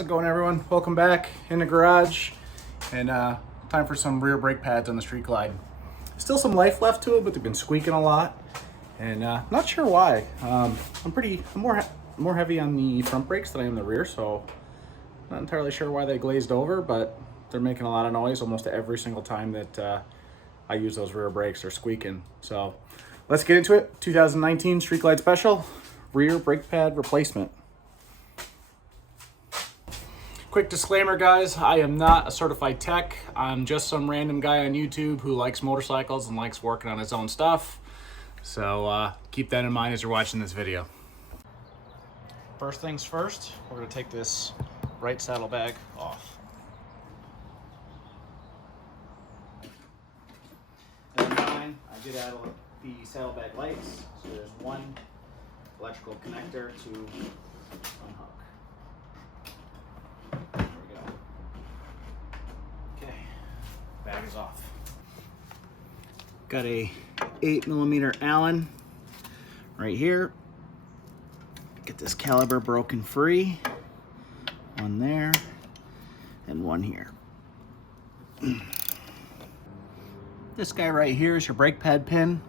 How's it going, everyone? Welcome back in the garage, and time for some rear brake pads on the Street Glide. Still some life left to it, but they've been squeaking a lot, and not sure why. I'm more heavy on the front brakes than I am the rear, so not entirely sure why they glazed over, but they're making a lot of noise almost every single time that I use those rear brakes. They're squeaking. So let's get into it. 2019 Street Glide Special rear brake pad replacement. Quick disclaimer, guys, I am not a certified tech. I'm just some random guy on YouTube who likes motorcycles and likes working on his own stuff. So keep that in mind as you're watching this video. First things first, we're going to take this right saddlebag off. Never mind, I did add the saddlebag lights, so there's one electrical connector to unhook. There we go. Okay, bag is off. Got a 8mm Allen right here. Get this caliber broken free. One there and one here. This guy right here is your brake pad pin.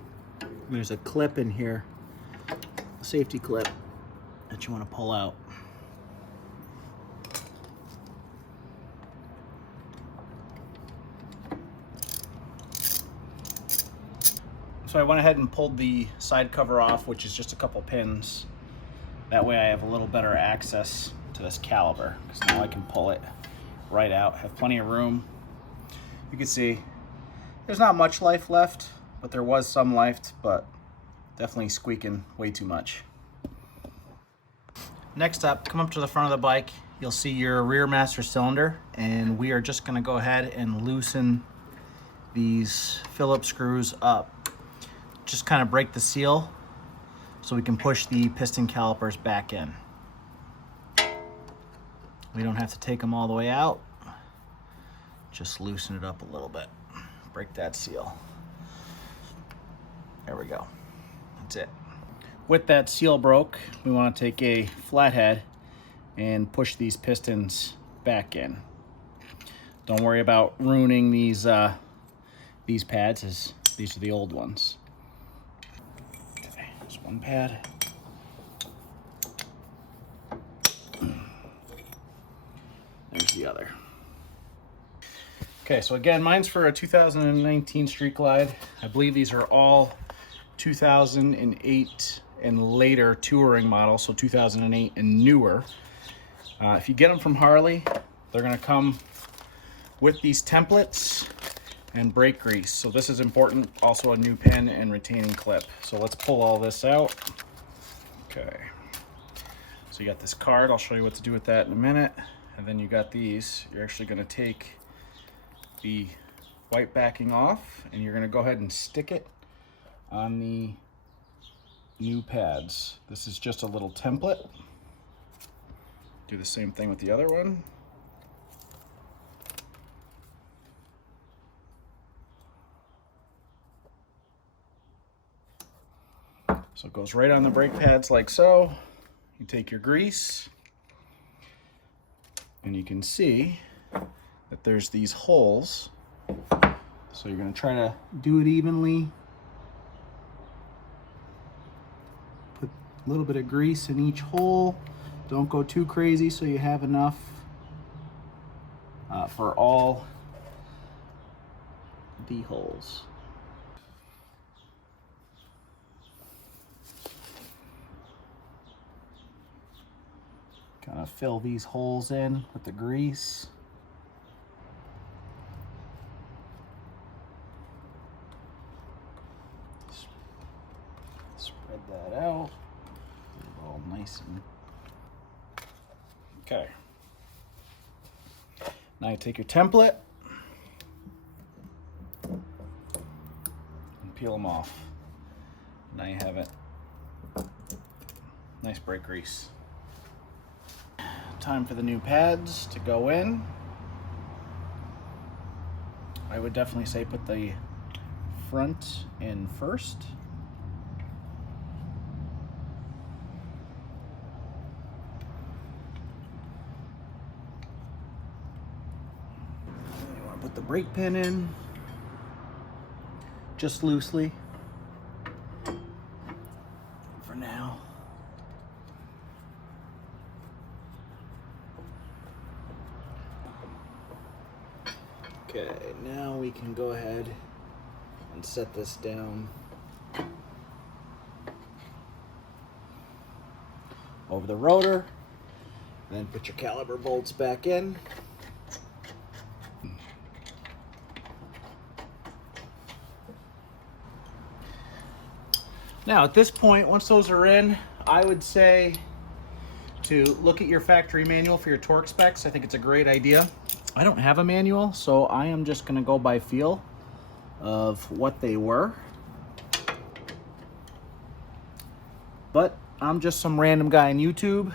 There's a clip in here, a safety clip that you want to pull out. So I went ahead and pulled the side cover off, which is just a couple pins. That way I have a little better access to this caliber, because now I can pull it right out. Have plenty of room. You can see there's not much life left, but there was some left, but definitely squeaking way too much. Next up, come up to the front of the bike. You'll see your rear master cylinder, and we are just gonna go ahead and loosen these Phillips screws up. Just kind of break the seal so we can push the piston calipers back in. We don't have to take them all the way out. Just loosen it up a little bit. Break that seal. There we go. That's it. With that seal broke, we want to take a flathead and push these pistons back in. Don't worry about ruining these pads, as these are the old ones. Okay, there's one pad. There's the other. Okay, so again, mine's for a 2019 Street Glide. I believe these are all 2008 and later touring models, so 2008 and newer. If you get them from Harley, they're gonna come with these templates and brake grease. So this is important, also a new pin and retaining clip. So let's pull all this out. Okay, so you got this card. I'll show you what to do with that in a minute. And then you got these. You're actually gonna take the white backing off, and you're gonna go ahead and stick it on the new pads. This is just a little template. Do the same thing with the other one. So it goes right on the brake pads like so. You take your grease, and you can see that there's these holes. So you're gonna try to do it evenly. Put a little bit of grease in each hole. Don't go too crazy so you have enough for all the holes. Kind of fill these holes in with the grease. Spread that out. Get it all nice and... Okay. Now you take your template and peel them off. Now you have it. Nice brake grease. Time for the new pads to go in. I would definitely say put the front in first. Put the brake pin in, just loosely for now. Okay, now we can go ahead and set this down over the rotor, then put your caliper bolts back in. Now at this point, once those are in, I would say to look at your factory manual for your torque specs. I think it's a great idea. I don't have a manual, so I am just gonna go by feel of what they were. But I'm just some random guy on YouTube,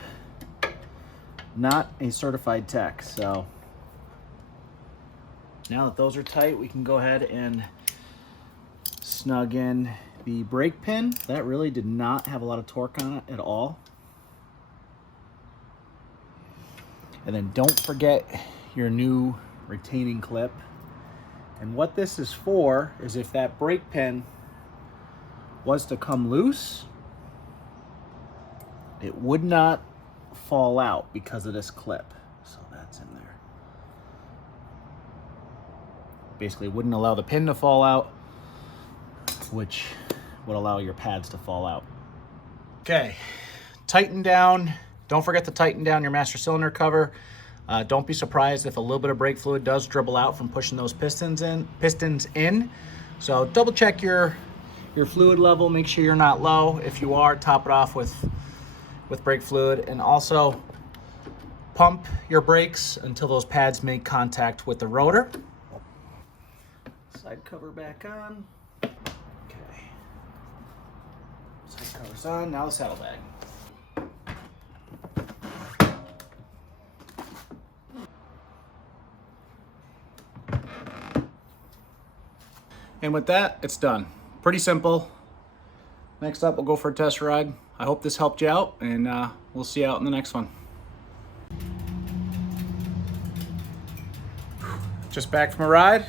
not a certified tech. So now that those are tight, we can go ahead and snug in the brake pin. That really did not have a lot of torque on it at all. And then don't forget your new retaining clip. And what this is for is if that brake pin was to come loose, it would not fall out because of this clip. So that's in there. Basically, it wouldn't allow the pin to fall out, which would allow your pads to fall out. Okay, tighten down. Don't forget to tighten down your master cylinder cover. Don't be surprised if a little bit of brake fluid does dribble out from pushing those pistons in. So double check your fluid level. Make sure you're not low. If you are, top it off with brake fluid, and also pump your brakes until those pads make contact with the rotor. Side cover back on. Okay. Side cover's on. Now the saddlebag. And with that, it's done. Pretty simple. Next up, we'll go for a test ride. I hope this helped you out, and we'll see you out in the next one. Just back from a ride.